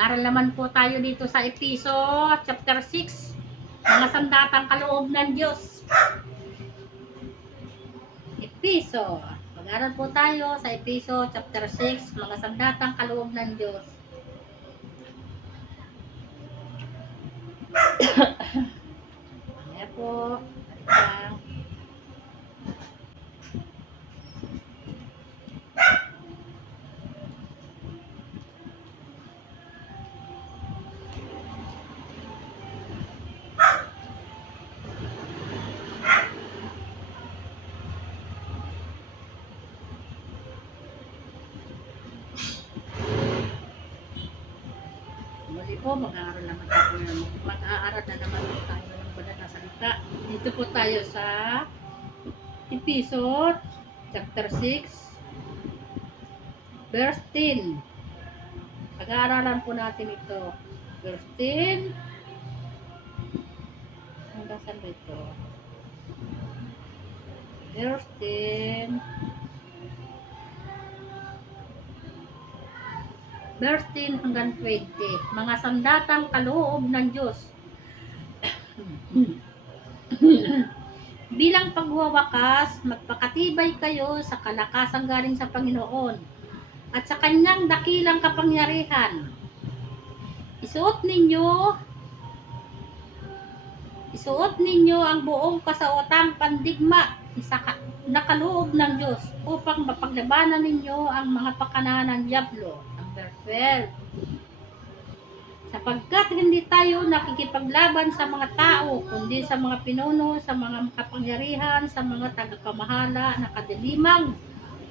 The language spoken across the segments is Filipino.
Mag-aral naman po tayo dito sa Efeso chapter 6, mga sandatang kaloob ng Diyos. Efeso. Mag-aral po tayo sa Efeso chapter 6, mga sandatang kaloob ng Diyos. Ayan po. Ayan. Muli po, mag-aaral naman po tayo ng banal na salita. Dito po tayo sa Efeso chapter 6, verse 10. Pag-aaralan po natin ito. Verse 10. Hanggang saan ba ito? Verse 10. Verse 10 hanggang 20. Mga sandatang kaloob ng Diyos. Bilang pagwawakas, magpakatibay kayo sa kalakasang galing sa Panginoon at sa kanyang dakilang kapangyarihan. Isuot ninyo ang buong kasuotang pandigma na kaloob ng Diyos upang mapaglabanan ninyo ang mga pakana ng dyablo. Number 12. Sapagkat hindi tayo nakikipaglaban sa mga tao, kundi sa mga pinuno, sa mga makapangyarihan, sa mga tagapamahala na kadilimang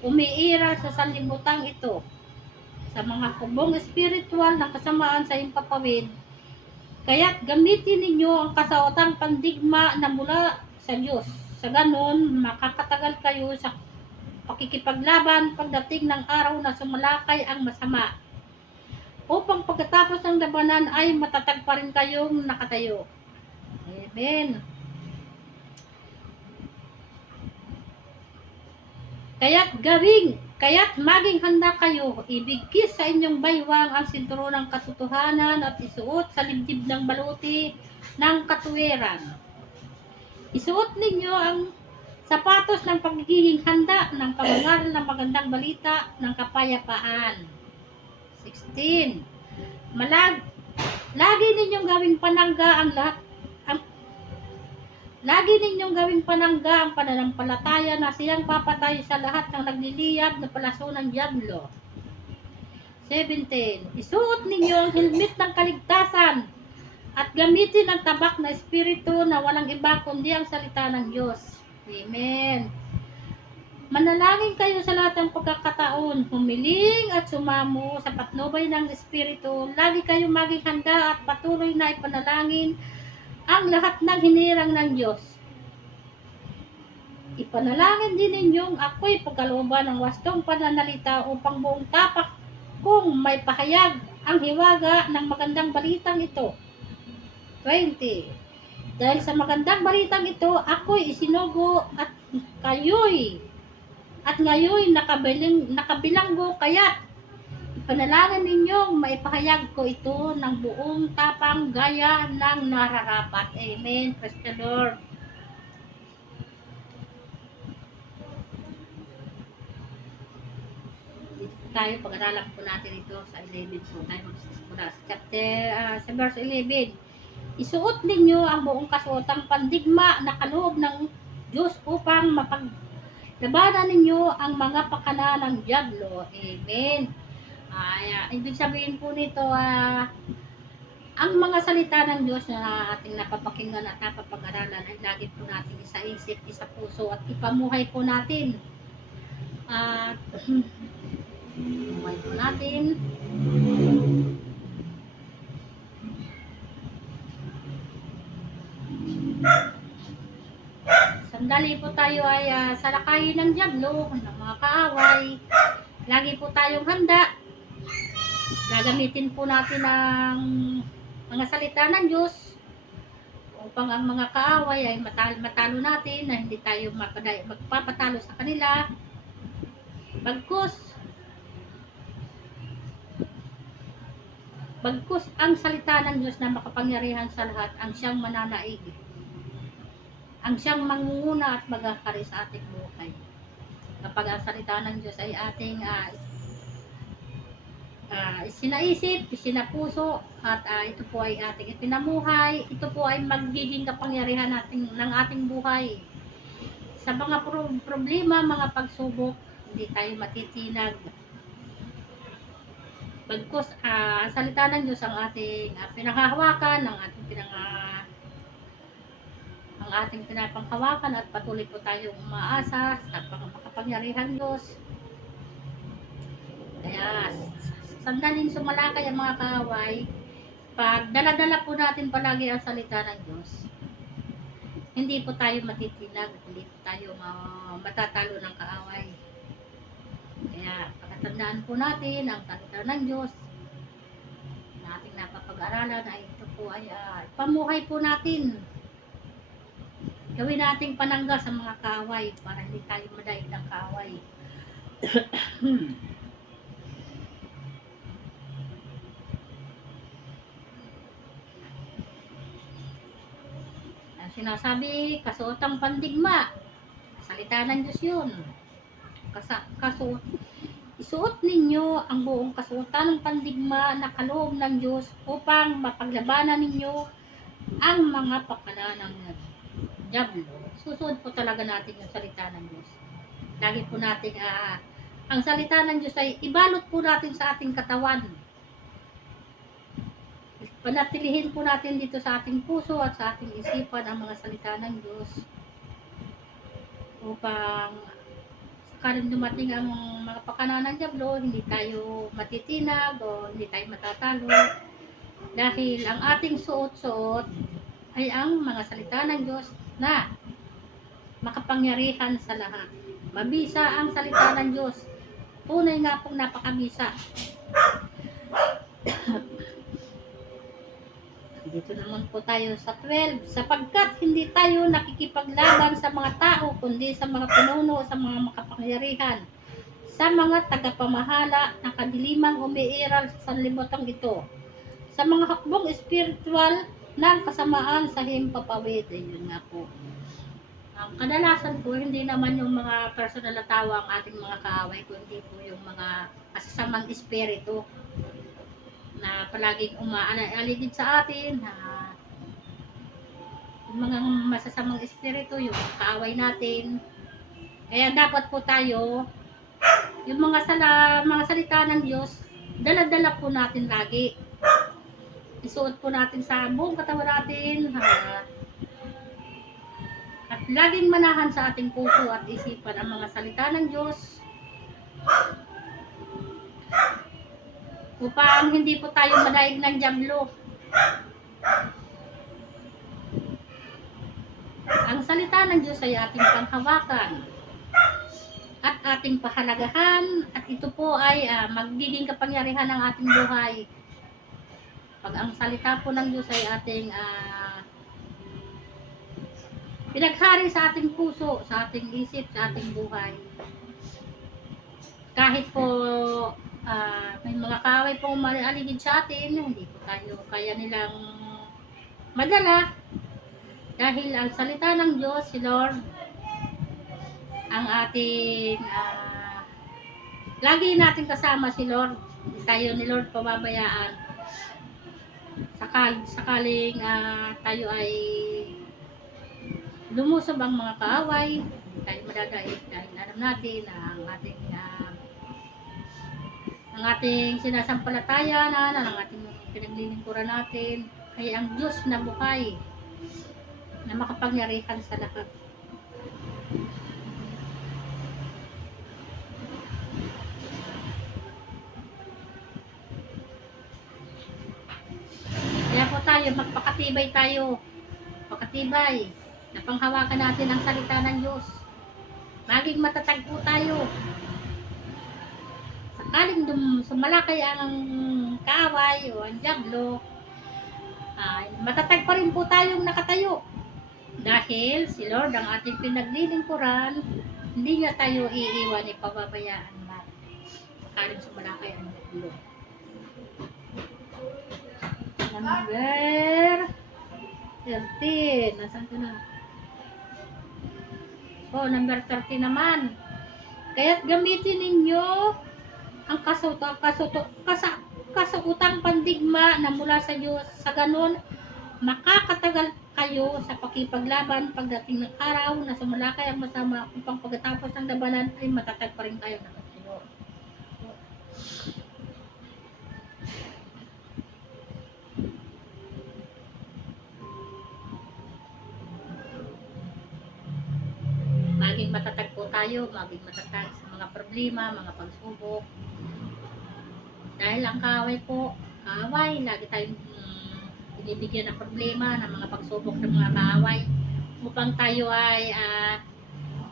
umiiral sa sanlibutan ito, sa mga kubong espiritual na kasamaan sa himpapawid. Kaya't gamitin ninyo ang kasuotang pandigma na mula sa Diyos. Sa ganon, makakatagal kayo sa pakikipaglaban pagdating ng araw na sumalakay ang masama, upang pagkatapos ng labanan ay matatag pa rin kayong nakatayo. Amen. Kaya't maging handa kayo, ibigkis sa inyong baywang ang sinturon ng katotohanan at isuot sa dibdib ng baluti ng katuwiran. Isuot ninyo ang sapatos ng pagiging handa ng pamangaral ng magandang balita ng kapayapaan. 16. Lagi ninyong gawing panangga ang pananampalataya na siyang papatay sa lahat ng nagliliyab na palaso ng dyablo. 17. Isuot ninyo ang helmet ng kaligtasan at gamitin ang tabak na espiritu na walang iba kundi ang salita ng Diyos. Amen. Manalangin kayo sa lahat ng pagkakataon, humiling at sumamo sa patnubay ng Espiritu. Lagi kayong maging handa at patuloy na ipanalangin ang lahat ng hinirang ng Diyos. Ipanalangin din ninyong ako'y pagkalooban ng wastong pananalita upang buong tapak kung may pahayag ang hiwaga ng magandang balitang ito. 20. Dahil sa magandang balitang ito, ako'y isinugo at ngayon nakabilanggo, kaya't ipanalangin ninyong maipahayag ko ito ng buong tapang gaya ng nararapat. Amen. Praise the Lord. Dito tayo, pag-aralan po natin ito sa 11 po tayo mula sa chapter, sa verse 11. Isuot ninyo ang buong kasuotang pandigma na kaloob ng Diyos upang mapaglabanan ninyo ang mga pakana ng dyablo. Amen. Ibig sabihin po nito, ang mga salita ng Diyos na ating napapakinggan at napapag-aralan ay lagi po natin isa-isip, isa-puso at ipamuhay po natin. Ipamuhay po natin. Sandali po tayo ay salakayin ng dyablo, ng mga kaaway. Lagi po tayong handa. Gagamitin po natin ang mga salita ng Diyos upang ang mga kaaway ay matalo natin, na hindi tayo magpapatalo sa kanila. Bagkus Bagkus ang salita ng Diyos na makapangyarihan sa lahat ang siyang mananaig, ang siyang mangunguna at magakari sa ating buhay. Kapag ang salita ng Diyos ay ating sinaisip, sinapuso, at ito po ay ating ipinamuhay, ito po ay magiging kapangyarihan ng ating buhay. Sa mga problema, mga pagsubok, hindi tayo matitinag. Bagkus ang salita ng Diyos ang ating pinanghahawakan, ang ating pinapanghawakan, at patuloy po tayong umaasa sa makapangyarihan Diyos. Kaya sandaling sumalakay ang mga kaaway, pag dala-dala po natin palagi ang salita ng Diyos, hindi po tayo matitinag, hindi po tayo matatalo ng kaaway. Kaya pagkatandaan po natin ang salita ng Diyos na ating napapag-aralan ay ito po ay pamuhay po natin. Gawin nating panangga sa mga kaaway para hindi tayo madaig ng kaaway. Ang sinasabi, kasuotang pandigma, salita ng Diyos yun. Isuot ninyo ang buong kasuotan ng pandigma na kaloob ng Diyos upang mapaglabanan ninyo ang mga pakala ng diablo. Susunod po talaga natin yung salita ng Diyos. Lagi po natin, ang salita ng Diyos ay ibalot po natin sa ating katawan. Panatilihin po natin dito sa ating puso at sa ating isipan ang mga salita ng Diyos upang sakaling dumating ang mga pakana ng diablo, hindi tayo matitinag o hindi tayo matatalo, dahil ang ating suot-suot ay ang mga salita ng Diyos na makapangyarihan sa lahat. Mabisa ang salita ng Diyos. Tunay nga pong napakabisa. Dito naman po tayo sa 12. Sapagkat hindi tayo nakikipaglaban sa mga tao, kundi sa mga pinuno, sa mga makapangyarihan, sa mga tagapamahala na kadilimang umiiral sa sanlibutan ito, sa mga hakbong espiritual ng kasamaan sa himpapawid. Ayun nga po. Ang kadalasan po, hindi naman yung mga personal na tao ang ating mga kaaway, kundi po yung mga kasasamang espiritu na palaging umaaligid sa atin, yung mga masasamang espiritu, yung kaaway natin. Kaya dapat po tayo, yung mga salita ng Diyos, dala-dala po natin lagi. Isuot po natin sa buong katawan natin, at laging manahan sa ating puso at isipan ang mga salita ng Diyos upang hindi po tayo madaig ng diablo. Ang salita ng Diyos ay ating panghawakan at ating pahalagahan, at ito po ay magiging kapangyarihan ng ating buhay. Pag ang salita po ng Diyos ay ating pinaghari sa ating puso, sa ating isip, sa ating buhay. Kahit po may mga kaaway pong aligid sa atin, hindi po tayo kaya nilang madala, dahil ang salita ng Diyos, si Lord, ang ating lagi natin kasama si Lord. Hindi tayo ni Lord pababayaan. Sakaling tayo ay lumusob ang mga kaaway, hindi tayo madadait, dahil alam natin na ang ating sinasampalataya na ang ating pinaglilingkuran natin ay ang Diyos na buhay, na makapangyarihan sa lahat. Kaya po tayo, magpakatibay tayo. Pakatibay. Napanghawakan natin ang salita ng Diyos. Maging matatag po tayo. Sakaling sumalakay ang kaaway o ang diablo, matatag pa rin po tayong nakatayo. Dahil si Lord ang ating pinaglilingkuran, hindi niya tayo iiwan, ipababayaan natin. Sakaling sumalakay ang diablo. Number 13. Nasaan ko na? Oh, number 13 naman. Kaya't gamitin ninyo ang kasuotang pandigma na mula sa Diyos. Sa ganon, makakatagal kayo sa pakipaglaban pagdating ng araw na sumalakay ang masama upang pagkatapos ng labanan ay matatag pa rin kayo ng Diyos. Maging matatag po tayo, maging matatag sa mga problema, mga pagsubok. Dahil ang kaaway po, lagi tayong binibigyan ng problema, ng mga pagsubok ng mga kaaway upang tayo ay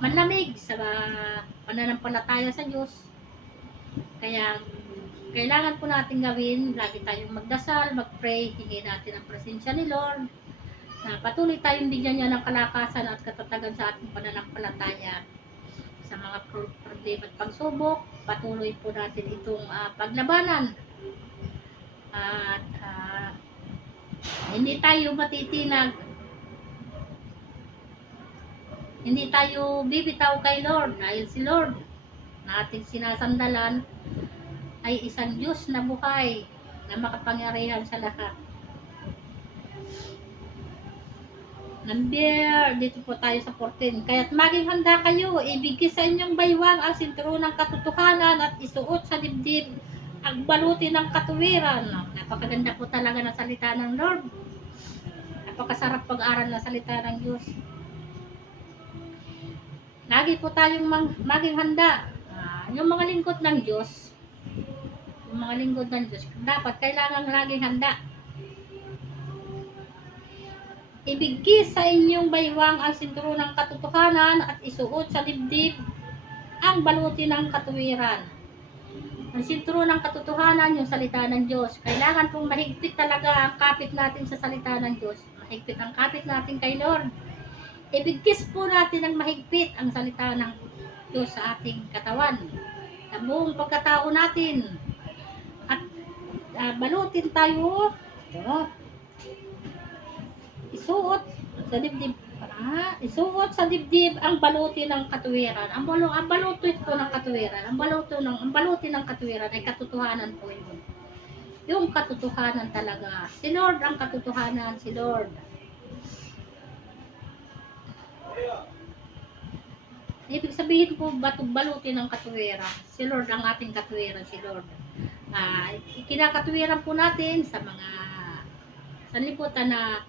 manlamig sa pananampalataya sa Diyos. Kaya kailangan po natin gawin, lagi tayong magdasal, mag-pray, hingin natin ang presensya ni Lord, na patuloy tayong bigyan niya ng kalakasan at katatagan sa ating pananampalataya sa mga problema at pagsubok. Patuloy po natin itong paglabanan at hindi tayo matitinag, hindi tayo bibitaw kay Lord, dahil si Lord na ating sinasandalan ay isang Diyos na buhay na makapangyarihan sa lahat. Number, dito po tayo sa 14. Kaya't maging handa kayo, ibigay sa inyong baywang ang sinturo ng katotohanan at isuot sa dibdib ang baluti ng katuwiran. Napakaganda po talaga ng salita ng Lord. Napakasarap pag-aral ng salita ng Diyos. Lagi po tayong maging handa. Yung mga lingkod ng Diyos, dapat kailangan laging handa. Ibigay sa inyong baywang ang sinturo ng katotohanan at isuot sa dibdib ang baluti ng katuwiran. Ang sinturo ng katotohanan, yung salita ng Diyos. Kailangan pong mahigpit talaga ang kapit natin sa salita ng Diyos. Mahigpit ang kapit natin kay Lord. Ibigkis po natin ang mahigpit ang salita ng Diyos sa ating katawan, sa buong pagkatao natin. At balutin tayo, isuot sa dibdib ang baluti ng katuwiran. Ang baluti po ng katuwiran, ang baluti ng katuwiran ay katotohanan po yun. Yung katotohanan talaga. Si Lord ang katotohanan, si Lord. Ibig sabihin po, baluti ng katuwiran. Si Lord ang ating katuwiran, si Lord. Kinakatuwiran po natin sa mga sanlibutan na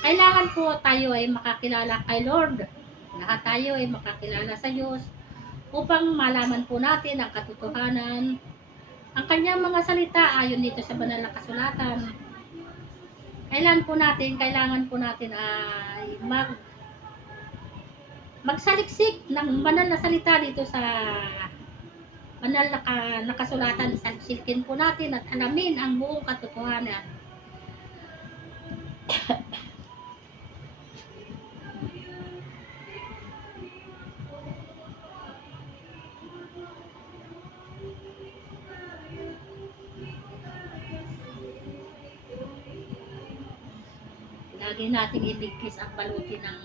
kailangan po tayo ay makakilala kay Lord. Lahat tayo ay makakilala sa Diyos upang malaman po natin ang katotohanan, ang kanyang mga salita ayon dito sa banal na kasulatan. Kailangan po natin ay magsaliksik ng banal na salita dito sa banal na kasulatan. Saliksikin po natin at alamin ang buong katotohanan. Lagi nating ibigkis ang baluti ng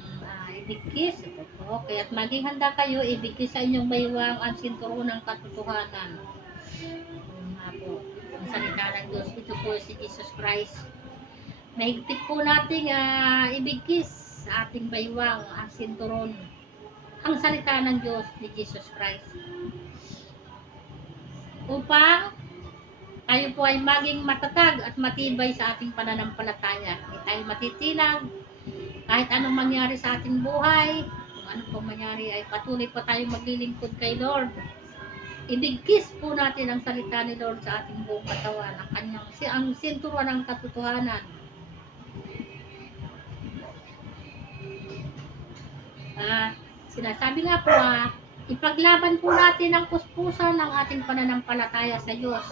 ibigkis. Ito po. Kaya't maging handa kayo, ibigkis sa inyong baywang ang sinturo ng katotohanan. Ang salita ng Diyos, ito po si Jesus Christ. Mahigpit po nating ibigkis sa ating baywang ang sinturon, ang salita ng Diyos ni Jesus Christ. Upang tayo po ay maging matatag at matibay sa ating pananampalataya. Hindi tayo matitinag kahit anong mangyari sa ating buhay. Kung ano pong mangyari ay patuloy po tayong maglilingkod kay Lord. Ibigkis po natin ang salita ni Lord sa ating buong katawan, ang sinturon ng katotohanan. Sinasabi nga po, ipaglaban po natin ang puspusan ng ating pananampalataya sa Diyos.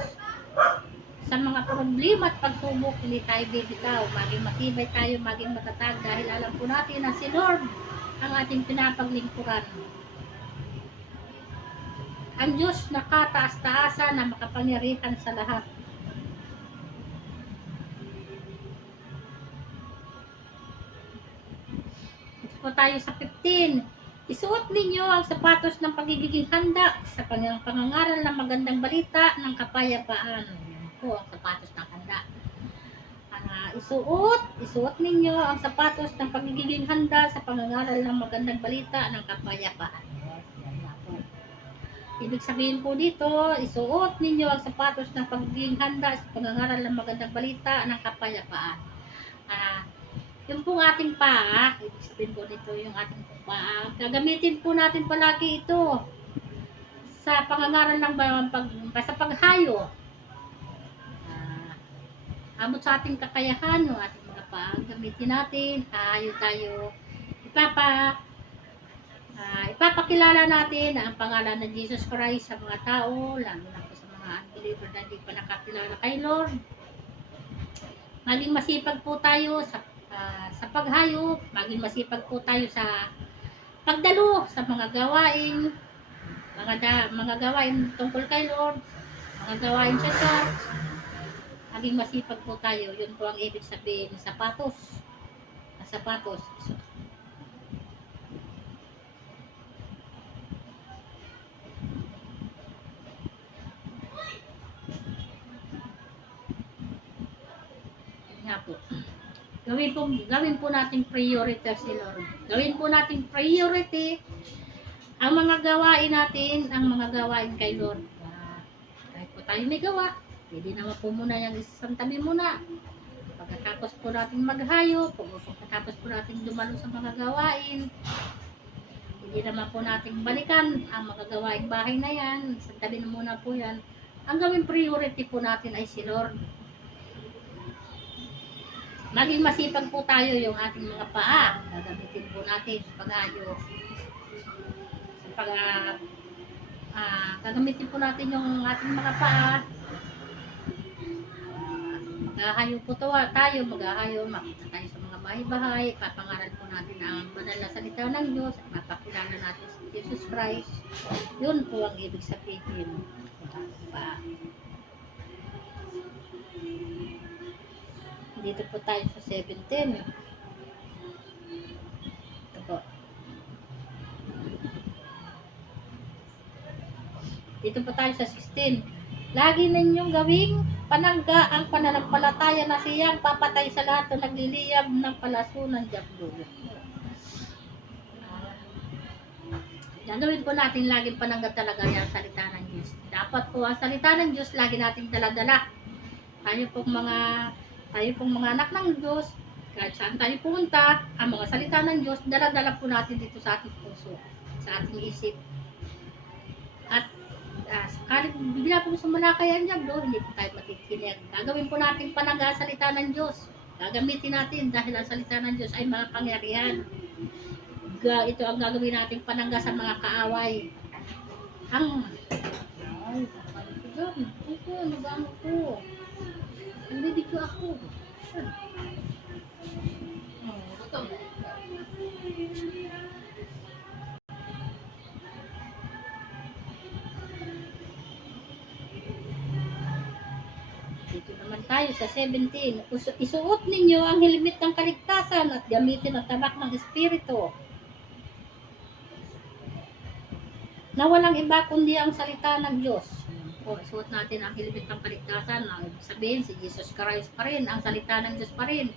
Sa mga problema at pagsubok, hindi tayo bibitaw. Maging matibay tayo, maging matatag dahil alam po natin na si Lord ang ating pinapaglingkuran. Ang Diyos na kataas-taasan na makapangyarihan sa lahat. po tayo sa 15. Isuot ninyo ang sapatos ng pagiging handa sa pangangaral ng magandang balita ng kapayapaan. Yan po ang sapatos ng handa. Isuot ninyo ang sapatos ng pagiging handa sa pangangaral ng magandang balita ng kapayapaan. Yan nga po. Ibig sabihin po dito, isuot ninyo ang sapatos ng pagiging handa sa pangangaral ng magandang balita ng kapayapaan. Yung pong ating paa, ibig sabihin po dito yung ating paa, gagamitin po natin palagi ito sa pangangaral ng sa paghayo. Abot sa ating kakayahan, yung ating mga paa, gamitin natin, hahayo tayo, ipapakilala natin ang pangalan ng Jesus Christ sa mga tao, lalo na po sa mga unbeliever na hindi pa nakakilala kay Lord. Maging masipag po tayo sa paghayo, maging masipag po tayo sa pagdalo sa mga gawain, mga gawain tungkol kay Lord, mga gawain sa church. Maging masipag po tayo, yun po ang ibig sabihin ng sapatos. Sapatos. Nga po. Gawin po natin priority si Lord. Gawin po natin priority ang mga gawain natin, ang mga gawain kay Lord. Kahit po tayo may gawa, pwede naman po muna yung isang tabi muna. Pagkatapos po natin maghayo, pagkatapos po natin dumalo sa mga gawain, hindi naman po natin balikan ang mga gawain bahay na yan. Isang tabi na muna po yan. Ang gawin priority po natin ay si Lord. Maging masipag po tayo yung ating mga paa. Gagamitin po natin pag-ayo. Gagamitin po natin yung ating mga paa. Maghahayo po tayo, makita tayo sa mga bahay-bahay. Papangaral po natin ang banal na salita ng Diyos. Mapakilala natin si Jesus Christ. Yun po ang ibig sabihin. Dito po tayo sa 17. Ito po. Dito po tayo sa 16. Lagi ninyong gawing panangga ang pananampalataya na siyang papatay sa lahat ng nagliliyab ng palaso ng diablo. Gagawin po natin laging panangga talaga yung salita ng Diyos. Dapat po ang salita ng Diyos lagi nating daladala. Tayo pong mga anak ng Diyos, kahit saan tayo pumunta, ang mga salita ng Diyos, dala-dala po natin dito sa ating puso, sa ating isip. At sakaling bigla po sumalakay ang diablo, hindi po tayo matikinig. Gagawin po natin panangga ang salita ng Diyos. Gagamitin natin dahil ang salita ng Diyos ay mga pangyarihan. Ito ang gagawin natin panangga sa mga kaaway. Nag-ano ko. Nandito ako. Dito naman tayo sa 17. Isuot ninyo ang helmet ng kaligtasan at gamitin ang tabak ng Espiritu. Na walang iba kundi ang salita ng Diyos. Isuot natin ang helmet ng kaligtasan. Ibig sabihin, si Jesus Christ pa rin, ang salita ng Diyos pa rin.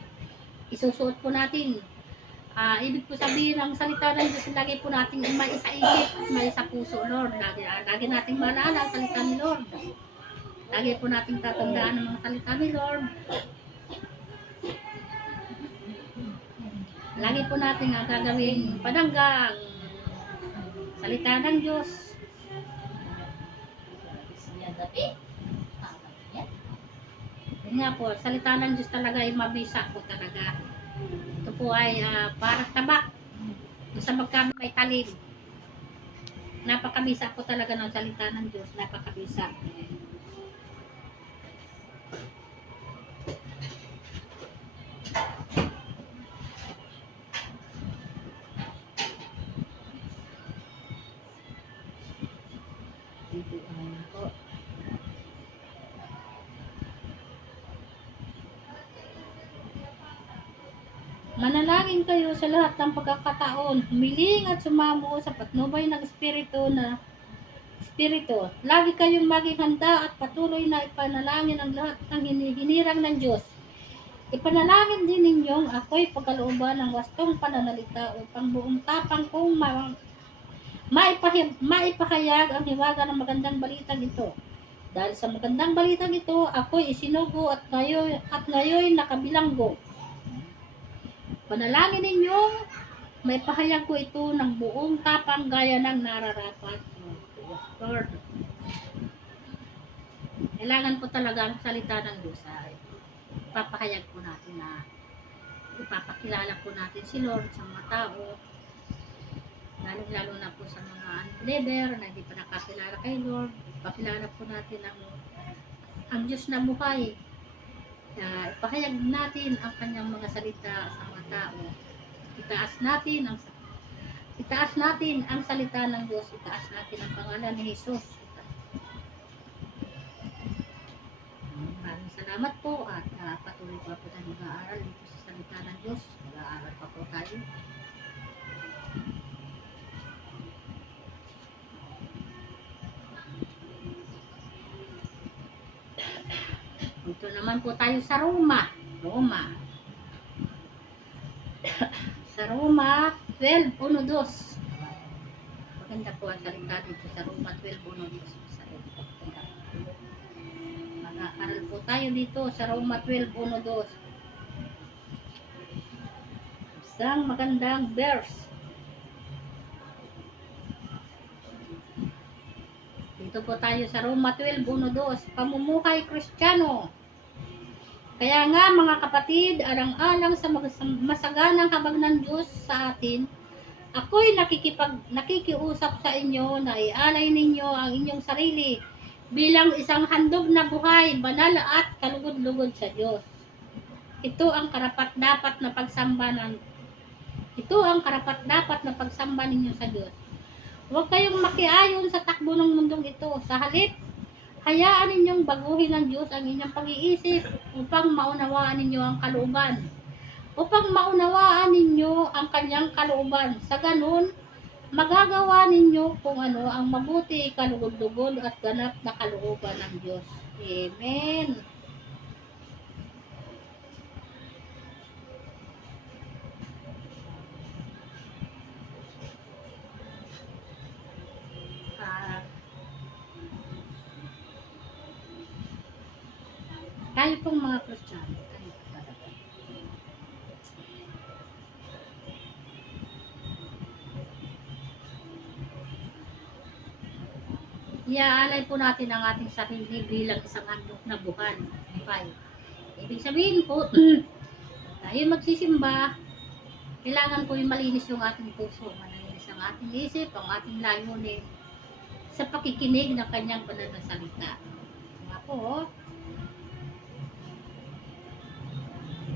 Isusuot po natin. Ibig po sabihin, ang salita ng Diyos, lagi po natin may isa isip, may isa puso, Lord. Lagi natin maalala ang salita ni Lord. Lagi po natin tatandaan ang mga salita ni Lord. Lagi po natin ang gagawin pananggang salita ng Diyos. Yun nga po, salita ng Diyos talaga ay mabisa po talaga. Ito po ay parang tabak. Sa magkano may talim. Napakabisa po talaga ng salita ng Diyos. Napakabisa. Dito po. Manalangin kayo sa lahat ng pagkakataon, humiling at sumamo sa patnubay ng Espiritu. Lagi kayong maging handa at patuloy na ipanalangin ang lahat ng hinirang ng Diyos. Ipanalangin din ninyong ako'y pagkalooban ng wastong pananalita upang buong tapang kong maipahayag ang hiwaga ng magandang balitang ito. Dahil sa magandang balitang ito, ako'y isinugo at ngayon nakabilanggo. Panalangin ninyong may pahayag ko ito ng buong tapang gaya ng nararapat. Lord, kailangan po talaga ang salita ng Diyos ay ipapahayag po natin na ipapakilala po natin si Lord sa mga tao, lalo na po sa mga unbeliever na hindi pa nakakilala kay Lord. Ipakilala po natin ang Diyos na buhay. Ipahayag natin ang kanyang mga salita sa mga tao. Itaas natin ang salita ng Diyos. Itaas natin ang pangalan ni Jesus. Maraming salamat po at patuloy po tayo mag-aaral dito sa salita ng Diyos. Mag-aaral pa po tayo. Dito naman po tayo sa Roma. Sa Roma 12:1-2. Maganda po ang salita dito sa Roma 12:1-2. Mag-aaral po tayo dito sa Roma 12:1-2. Isang magandang verse. Dito po tayo sa Roma 12:1-2. Pamumuhay Kristiyano. Kaya nga mga kapatid, alang-alang sa masaganang habag ng Diyos sa atin, ako'y nakikiusap sa inyo na ialay ninyo ang inyong sarili bilang isang handog na buhay, banal at kalugod-lugod sa Diyos. Ito ang karapat-dapat na pagsamba ninyo sa Diyos. Huwag kayong makiayon sa takbo ng mundong ito. Sa halip, hayaan ninyong baguhin ng Diyos ang inyong pag-iisip upang maunawaan ninyo ang kanyang kalooban. Sa ganun, magagawa ninyo kung ano ang mabuti, kalugod-lugod at ganap na kalooban ng Diyos. Amen. Tayo pong mga Kristiyano, tayo po talaga. Iaalay po natin ang ating sarili bilang isang handog na buhay. Ibig sabihin po, tayo magsisimba, kailangan po yung malinis yung ating puso, malinis ang ating isip, ang ating layunin sa pakikinig ng kanyang banal na salita. Nga po,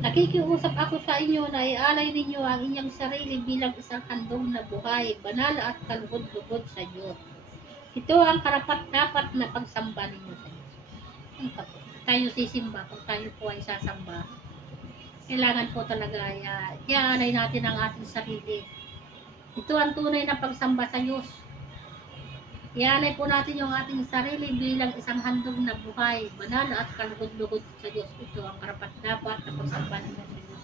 nakikiusap ako sa inyo na ialay ninyo ang inyong sarili bilang isang handog na buhay, banal at kalugod-lugod sa Diyos. Ito ang karapat-dapat na pagsamba ninyo sa Diyos. Tayo sisimba, kung tayo po ay sasamba, kailangan po talaga ialay natin ang ating sarili. Ito ang tunay na pagsamba sa Diyos. Ialay po natin yung ating sarili bilang isang handog na buhay, banal at kalugod-lugod sa Diyos. Ito ang karapat-dapat na pagsamba ninyo sa Diyos.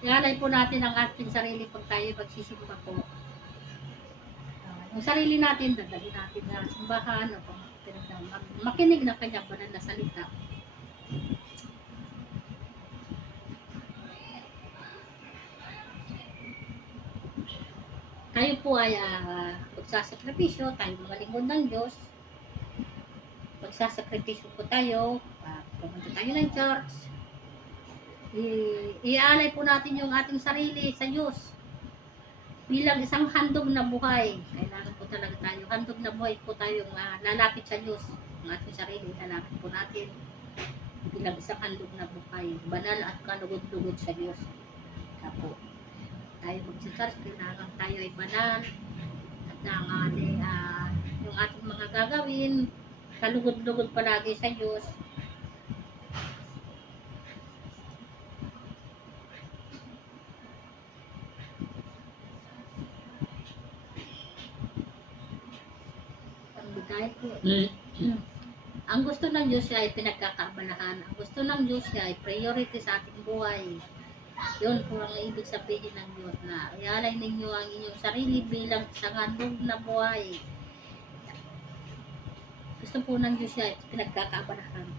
Ialay po natin ang ating sarili pag tayo magsisimba po. Yung sarili natin, dadali natin na simbahan o makinig ng kanyang banal na salita. Tayo po ay magsasakripisyo, tayo mga lingkod ng Diyos. Magsasakripisyo po tayo, pumunta tayo ng church. Iaalay po natin yung ating sarili sa Diyos bilang isang handog na buhay. Kailangan po talaga tayo, handog na buhay po tayo lalapit sa Diyos. Ang ating sarili, lalapit po natin bilang isang handog na buhay, banal at kalugod-lugod sa Diyos. Kapo, tayo mag-church, kailangan tayo ay banal at yung ating mga gagawin, kalugod-lugod palagi sa Diyos. Dahil po, ang gusto ng Diyos ay pinagkakaabalahan. Ang gusto ng Diyos ay priority sa ating buhay. Yun po ang ibig sabihin ng Diyos na ialay ninyo ang inyong sarili bilang isang handog na buhay. Gusto po ng Diyos ay pinagkakaabalahan.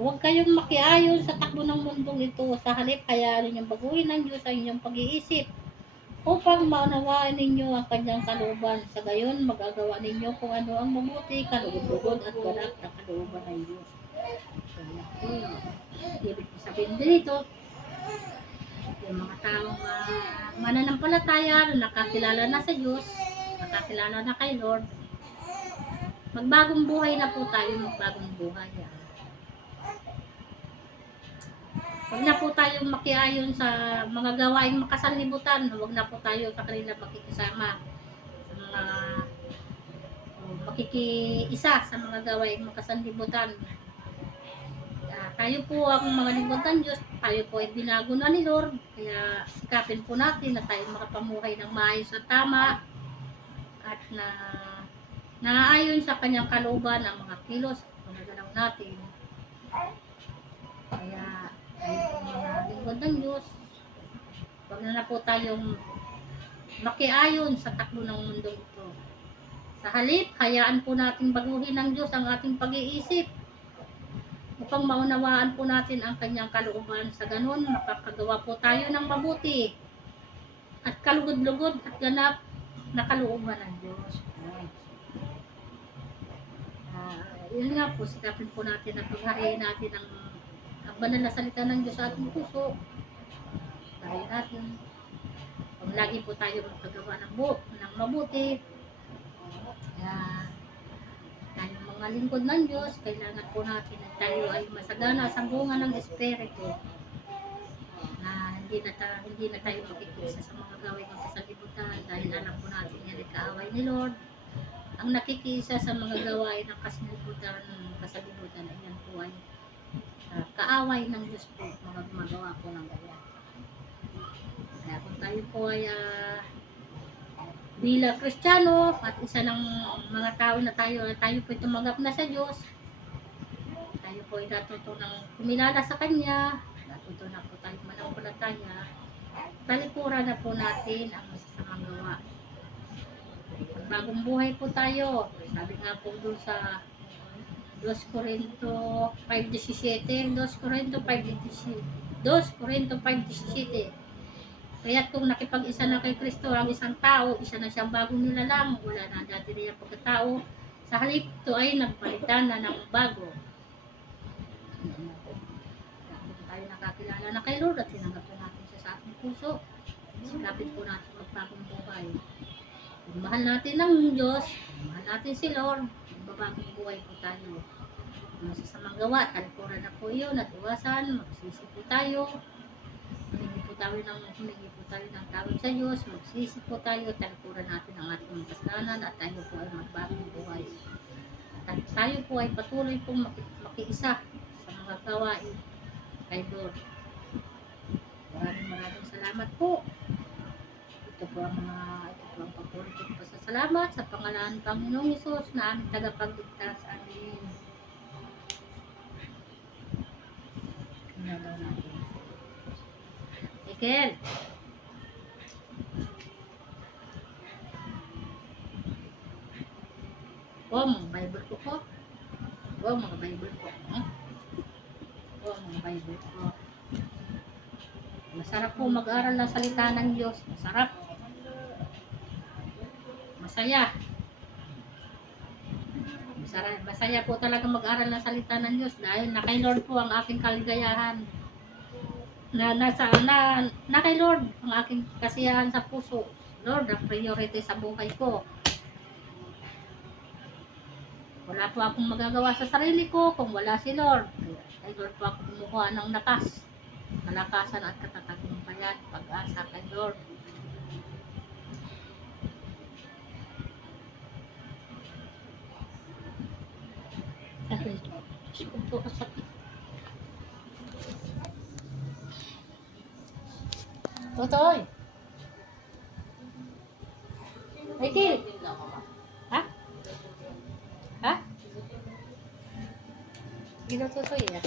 Huwag kayong makiayon sa takbo ng mundong ito. Sa halip, hayaan ninyong baguhin ng Diyos ang inyong pag-iisip upang maunawaan ninyo ang kanyang kalooban. Sa gayon, magagawa ninyo kung ano ang mabuti, kalugod-lugod at ganap na kalooban ng Diyos. So, ibig sabihin dito, yung mga taong mananampalataya, nakakilala na sa Diyos, nakakilala na kay Lord, magbagong buhay na po tayo, magbagong buhay. Huwag na po tayong makiayon sa mga gawaing makasanlibutan. Huwag na po tayo sa kanila makikisama sa mga makikiisa sa mga gawaing makasanlibutan. Tayo po ang mga lingkod ng Diyos, tayo po ay binago na ni Lord. Kaya sikapin po natin na tayo makapamuhay ng maayos at tama at na naaayon sa kanyang kalooban ang mga kilos at mga galaw natin. Kaya tayo po mga lingkod ng Diyos, huwag na po tayong makiayon sa takbo ng mundo ito. Sa halip, hayaan po natin baguhin ng Diyos ang ating pag-iisip upang maunawaan po natin ang kanyang kalooban. Sa ganun, makakagawa po tayo ng mabuti at kalugod-lugod at ganap na kalooban ng Diyos. Yun nga po, sikapin po natin na paghariin natin ang banal na salita ng Diyos sa ating puso. Dahil natin, kung lagi po tayo magkagawa ng mabuti, kaya tayong mga lingkod ng Diyos, kailangan po natin na tayo ay masagana sa bunga ng Espiritu, na hindi na tayo makikisa sa mga gawin ng kasalibutan, dahil alam po natin yan ay kaaway ni Lord. Ang nakikisa sa mga gawain ng kasalibutan, ayan po ay kaaway ng Diyos po, mga gumagawa po ng ganyan. Kaya kung tayo po ay bilang Kristiyano at isa ng mga tao na tayo po ay tumanggap na sa Diyos, tayo po ay natutunang kumilala sa Kanya, natutunan po tayo manampalataya, talikuran na po natin ang masasamang gawa. Bagong buhay po tayo. Sabi nga po doon sa 2 Corinto 5:17, 2 Corinto 5:17. Kaya kung nakipag-isa na kay Kristo ang isang tao, isa na siyang bagong nilalang, wala na dati na yung pagkatao. Sa halip ito ay nagpalitan na ng bago. Kung tayo nakakilala na kay Lord at sinanggap na natin siya sa ating puso, sikapin po natin magbagong buhay. Kung mahal natin ang Diyos, mahal natin si Lord, magbabagong buhay po tayo. Masasamang gawa, talikuran na po yun at iwasan, magsisi po tayo. Humingi po tayo ng tawad sa Diyos, magsisi po tayo, talikuran natin ang ating kasalanan at tayo po ay magbagong buhay. At tayo po ay patuloy pong makiisa sa mga gawain kay Lord. Maraming salamat po. Ito po ang patuloy kong pasasalamat sa pangalan ng Panginoong Hesus na aming tagapagligtas. Amen. Pinalaw natin. Michael. Mga Bible ko po. Mga Bible ko. Mga Bible ko. Masarap po mag-aral ng salita ng Diyos. Masarap. Masaya. Masaya po talaga mag-aral ng salita ng Diyos dahil na kay Lord po ang aking kaligayahan. Na kay Lord ang aking kasiyahan sa puso. Lord, ang priority sa buhay ko. Wala po akong magagawa sa sarili ko kung wala si Lord. Kay Lord po ako kumukuha ng lakas, malakasan at katatagumpayan, pag-asa kay Lord. Totoy. Michael. Ha? Ginutusoy yan.